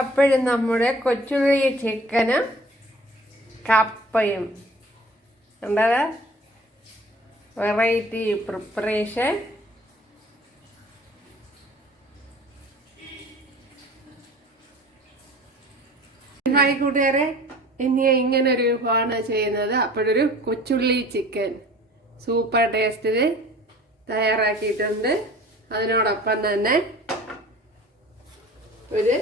അപ്പോഴും നമ്മുടെ കൊച്ചുള്ളി ചിക്കനും കപ്പയും എന്താ വെറൈറ്റി പ്രിപ്പറേഷൻ. ഹായ് കൂട്ടുകാരെ, ഇനി ഇങ്ങനൊരു വിഭവമാണ് ചെയ്യുന്നത്. അപ്പോഴൊരു കൊച്ചുള്ളി ചിക്കൻ സൂപ്പർ ടേസ്റ്റിൽ തയ്യാറാക്കിയിട്ടുണ്ട്. അതിനോടൊപ്പം തന്നെ ഒരു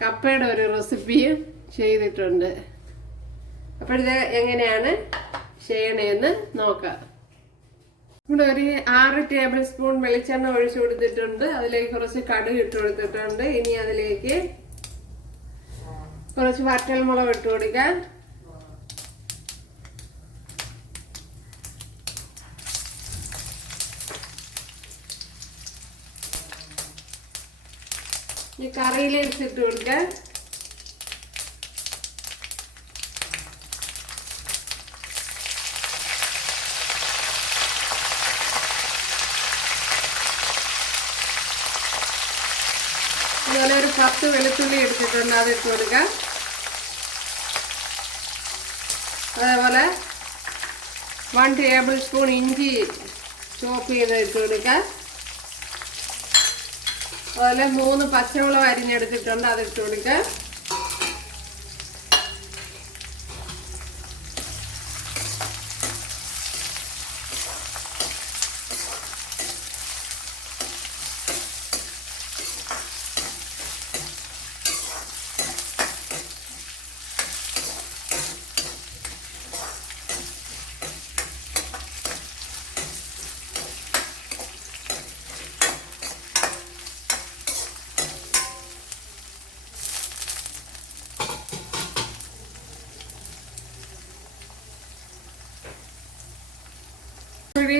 കപ്പയുടെ ഒരു റെസിപ്പിയും ചെയ്തിട്ടുണ്ട്. അപ്പോഴിത് എങ്ങനെയാണ് ചെയ്യണേന്ന് നോക്കാം. ഇവിടെ ഒരു 6 ടേബിൾ സ്പൂൺ വെളിച്ചെണ്ണ ഒഴിച്ചു കൊടുത്തിട്ടുണ്ട്. അതിലേക്ക് കുറച്ച് കടുക് ഇട്ട് കൊടുത്തിട്ടുണ്ട്. ഇനി അതിലേക്ക് കുറച്ച് വറ്റൽമുളക് ഇട്ട് കൊടുക്കാം. ഈ കറിയിലേക്ക് ഇട്ട് കൊടുക്കാം. അതുപോലെ ഒരു 10 വെളുത്തുള്ളി എടുത്തിട്ടുണ്ട്, അതിട്ട് കൊടുക്കാം. അതേപോലെ 1 ടേബിൾ സ്പൂൺ ഇഞ്ചി ചോപ്പ് ചെയ്ത് ഇട്ട് കൊടുക്കാം. അതുപോലെ 3 പച്ചമുളക് അരിഞ്ഞെടുത്തിട്ടുണ്ട്, അതിട്ട് കൊടുക്കാം.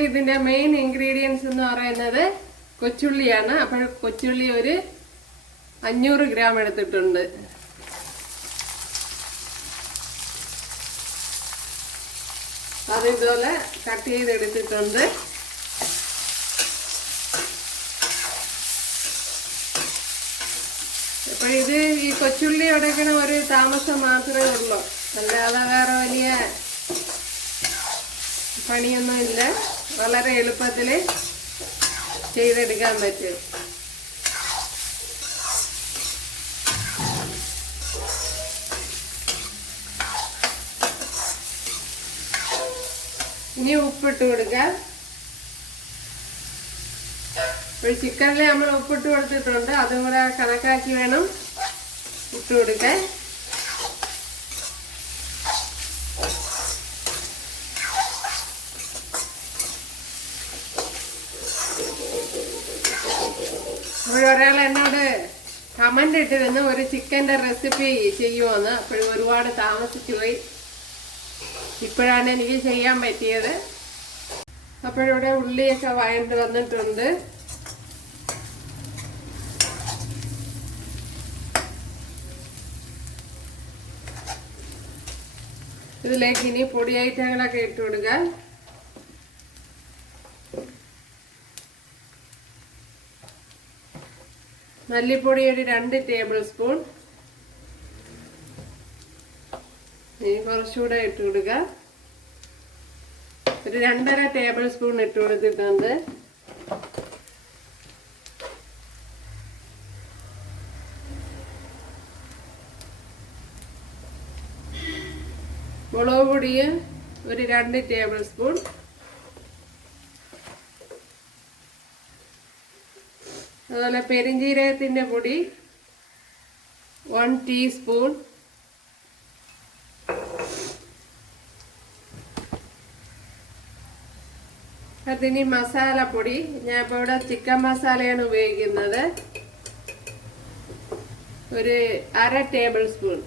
ഇതിന്റെ മെയിൻ ഇൻഗ്രീഡിയൻസ് എന്ന് പറയുന്നത് കൊച്ചുള്ളിയാണ്. അപ്പോൾ കൊച്ചുള്ളി ഒരു 500 ഗ്രാം എടുത്തിട്ടുണ്ട്. അത് ഇതുപോലെ കട്ട് ചെയ്തെടുത്തിട്ടുണ്ട്. അപ്പോൾ ഇത് ഈ കൊച്ചുള്ളി ഉടയ്ക്കണ ഒരു താമസം മാത്രമേ ഉള്ളൂ, അല്ലാതെ വേറെ വലിയ പണിയൊന്നുമില്ല. വളരെ എളുപ്പത്തിൽ ചെയ്തെടുക്കാൻ പറ്റും. ഇനി ഉപ്പിട്ട് കൊടുക്കാം. ഒരു ചിക്കനിൽ നമ്മൾ ഉപ്പിട്ട് കൊടുത്തിട്ടുണ്ട്, അതും കൂടെ കണക്കാക്കി വേണം ഇട്ട് കൊടുക്കാൻ. ഒരാൾ എന്നോട് കമന്റ് ഇട്ടിരുന്നു ഒരു ചിക്കൻ്റെ റെസിപ്പി ചെയ്യുമെന്ന്. അപ്പോഴും ഒരുപാട് താമസിച്ചു പോയി. ഇപ്പോഴാണ് എനിക്ക് ചെയ്യാൻ പറ്റിയത്. അപ്പോഴിവിടെ ഉള്ളിയൊക്കെ വഴണ്ട് വന്നിട്ടുണ്ട്. ഇതിലേക്ക് ഇനി പൊടി ഐറ്റങ്ങളൊക്കെ ഇട്ട് കൊടുക്കാം. മല്ലിപ്പൊടി ഒരു 2 ടേബിൾ സ്പൂൺ. ഇനി കുറച്ചുകൂടെ ഇട്ട് കൊടുക്കുക. ഒരു 2.5 ടേബിൾ സ്പൂൺ ഇട്ട് കൊടുത്തിട്ടുണ്ട്. മുളക് പൊടി ഒരു 2 ടേബിൾ സ്പൂൺ. അതുപോലെ പെരിഞ്ജീരകത്തിൻ്റെ പൊടി 1 ടീസ്പൂൺ. അതിനി മസാലപ്പൊടി, ഞാൻ ഇപ്പോൾ ഇവിടെ ചിക്കൻ മസാലയാണ് ഉപയോഗിക്കുന്നത്, ഒരു 1/2 ടേബിൾ സ്പൂൺ.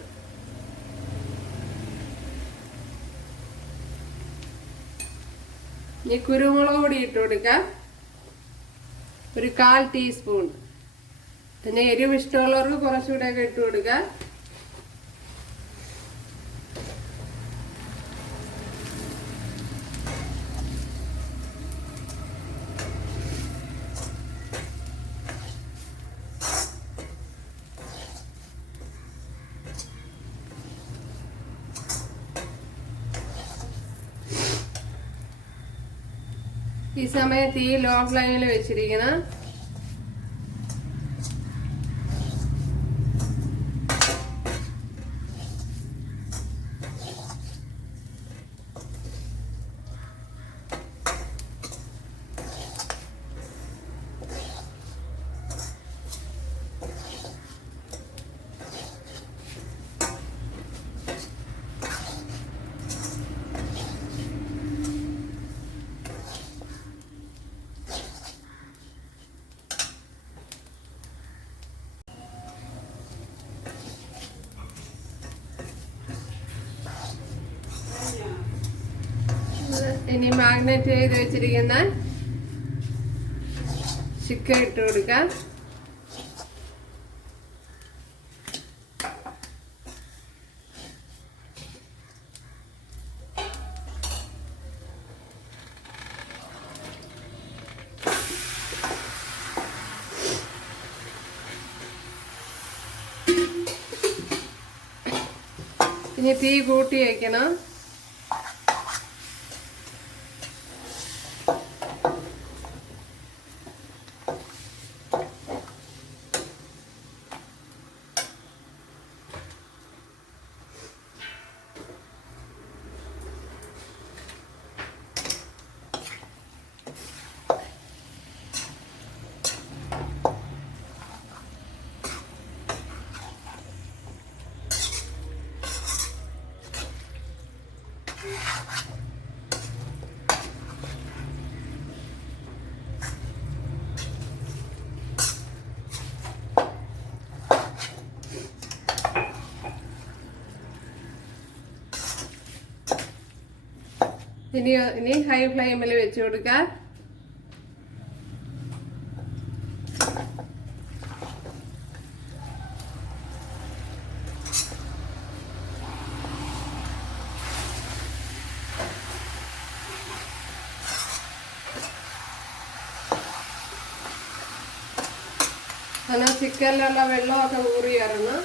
ഇനി കുരുമുളക് പൊടി ഇട്ട് കൊടുക്കാം, ഒരു 1/4 ടീസ്പൂൺ. പിന്നെ എരിവ് ഇഷ്ടമുള്ളവർക്ക് കുറച്ചുകൂടെ ഒക്കെ ഇട്ട് കൊടുക്കാം. ഈ സമയം തീ ലോ ഫ്ലെയിമിൽ വെച്ചിരിക്കണം. ഇനി മാഗ്നേറ്റ് ചെയ്ത് വെച്ചിരിക്കുന്ന ചിക്കൻ ഇട്ട് കൊടുക്കാം. ഇനി തീ കൂട്ടി വയ്ക്കണം. ഇനി ഹൈ ഫ്ലെയിമിൽ വെച്ച് കൊടുക്കാം. അങ്ങനെ ചിക്കനിലുള്ള വെള്ളമൊക്കെ ഊറി വരണം.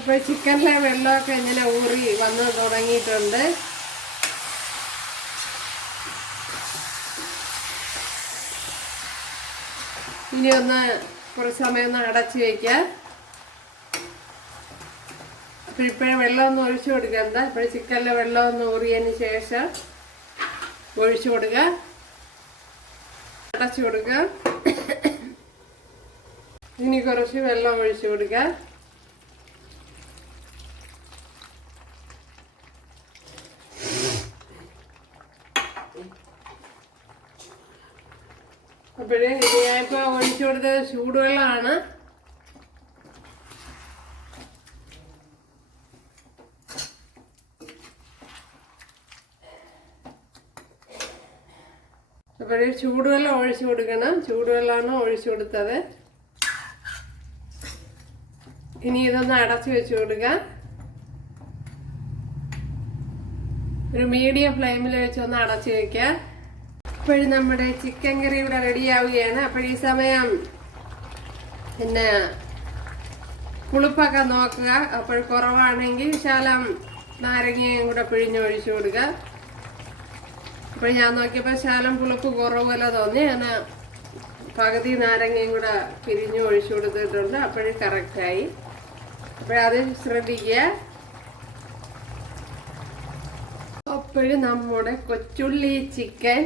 അപ്പോൾ ചിക്കനിലെ വെള്ളമൊക്കെ ഇങ്ങനെ ഊറി വന്ന് തുടങ്ങിയിട്ടുണ്ട്. ഇനി കുറച്ച് സമയം ഒന്ന് അടച്ചു വയ്ക്കാം. അപ്പോൾ ഇപ്പോഴും വെള്ളമൊന്നും ഒഴിച്ചു കൊടുക്കണ്ട. ഇപ്പോൾ ചിക്കനിലെ വെള്ളമൊന്ന് ഊറിയതിന് ശേഷം ഒഴിച്ചു കൊടുക്കുക, അടച്ചു കൊടുക്കുക. ഇനി കുറച്ച് വെള്ളം ഒഴിച്ചു കൊടുക്കുക. അപ്പോഴേ ഇത് ഞാനിപ്പോൾ ഒഴിച്ചു കൊടുത്തത് ചൂടുവെള്ളമാണ്. അപ്പോഴേ ചൂടുവെള്ളം ഒഴിച്ചു കൊടുക്കണം. ചൂടുവെള്ളമാണ് ഒഴിച്ചു കൊടുത്തത്. ഇനി ഇതൊന്ന് അടച്ചു വെച്ച് കൊടുക്കാം. ഒരു മീഡിയം ഫ്ലെയിമിൽ വെച്ചൊന്ന് അടച്ചു വയ്ക്കാം. അപ്പോഴും നമ്മുടെ ചിക്കൻ കറി ഇവിടെ റെഡിയാവുകയാണ്. അപ്പോൾ ഈ സമയം പിന്നെ പുളിപ്പൊക്കെ നോക്കുക. അപ്പോൾ കുറവാണെങ്കിൽ ശകലം നാരങ്ങയും കൂടെ പിഴിഞ്ഞൊഴിച്ചു കൊടുക്കുക. അപ്പോൾ ഞാൻ നോക്കിയപ്പോൾ ശകലം പുളിപ്പ് കുറവുപോലെ തോന്നി. ഞാൻ പകുതി നാരങ്ങയും കൂടെ പിരിഞ്ഞ് ഒഴിച്ചു കൊടുത്തിട്ടുണ്ട്. അപ്പോഴും കറക്റ്റായി. അപ്പോഴത് ശ്രദ്ധിക്കുക. അപ്പോഴും നമ്മുടെ കൊച്ചുള്ളി ചിക്കൻ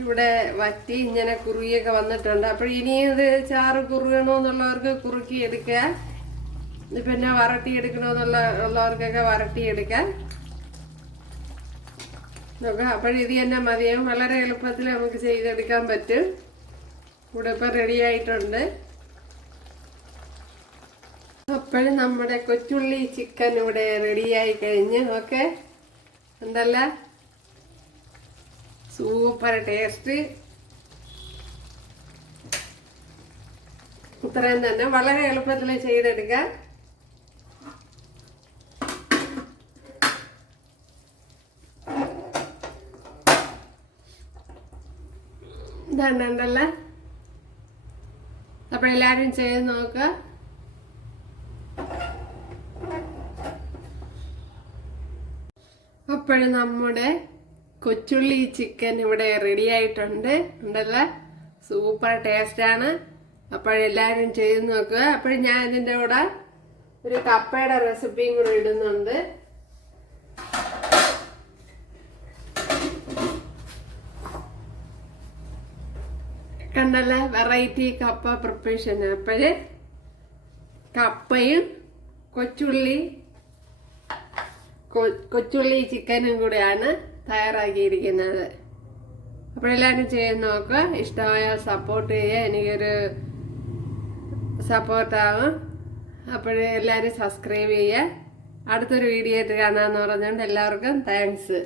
ഇവിടെ വറ്റി ഇങ്ങനെ കുറുകിയൊക്കെ വന്നിട്ടുണ്ട്. അപ്പോൾ ഇനി ഇത് ചാറ് കുറുകണമെന്നുള്ളവർക്ക് കുറുക്കി എടുക്കുക. പിന്നെ വരട്ടി എടുക്കണമെന്നുള്ളവർക്കൊക്കെ വരട്ടിയെടുക്കാം. നോക്കാം. അപ്പോഴിത് തന്നെ മതിയാവും. വളരെ എളുപ്പത്തിൽ നമുക്ക് ചെയ്തെടുക്കാൻ പറ്റും. ഇവിടെ ഇപ്പം റെഡി ആയിട്ടുണ്ട്. അപ്പോഴും നമ്മുടെ കൊച്ചുള്ളി ചിക്കൻ ഇവിടെ റെഡിയായി കഴിഞ്ഞ്. ഓക്കെ, എന്തല്ല സൂപ്പർ ടേസ്റ്റ്. ഇത്രയും തന്നെ വളരെ എളുപ്പത്തിൽ ചെയ്തെടുക്കാം. ഇതുണ്ടല്ലേ. അപ്പോഴെല്ലാവരും ചെയ്ത് നോക്കുക. അപ്പോഴും നമ്മുടെ കൊച്ചുള്ളി ചിക്കൻ ഇവിടെ റെഡി ആയിട്ടുണ്ട് ഉണ്ടല്ലേ. സൂപ്പർ ടേസ്റ്റാണ്. അപ്പോഴെല്ലാവരും ചെയ്ത് നോക്കുക. അപ്പോഴും ഞാൻ ഇതിൻ്റെ കൂടെ ഒരു കപ്പയുടെ റെസിപ്പിയും കൂടെ ഇടുന്നുണ്ട്. കണ്ടല്ലേ, വെറൈറ്റി കപ്പ പ്രിപ്പറേഷൻ. അപ്പോഴ് കപ്പയും കൊച്ചുള്ളി ചിക്കനും കൂടെയാണ് തയ്യാറാക്കിയിരിക്കുന്നത്. അപ്പോഴെല്ലാവരും ചെയ്ത് നോക്കുക. ഇഷ്ടമായാൽ സപ്പോർട്ട് ചെയ്യുക. എനിക്കൊരു സപ്പോർട്ടാകും. അപ്പോഴെല്ലാവരും സബ്സ്ക്രൈബ് ചെയ്യുക. അടുത്തൊരു വീഡിയോ ആയിട്ട് കാണാമെന്ന് പറഞ്ഞുകൊണ്ട് എല്ലാവർക്കും താങ്ക്സ്.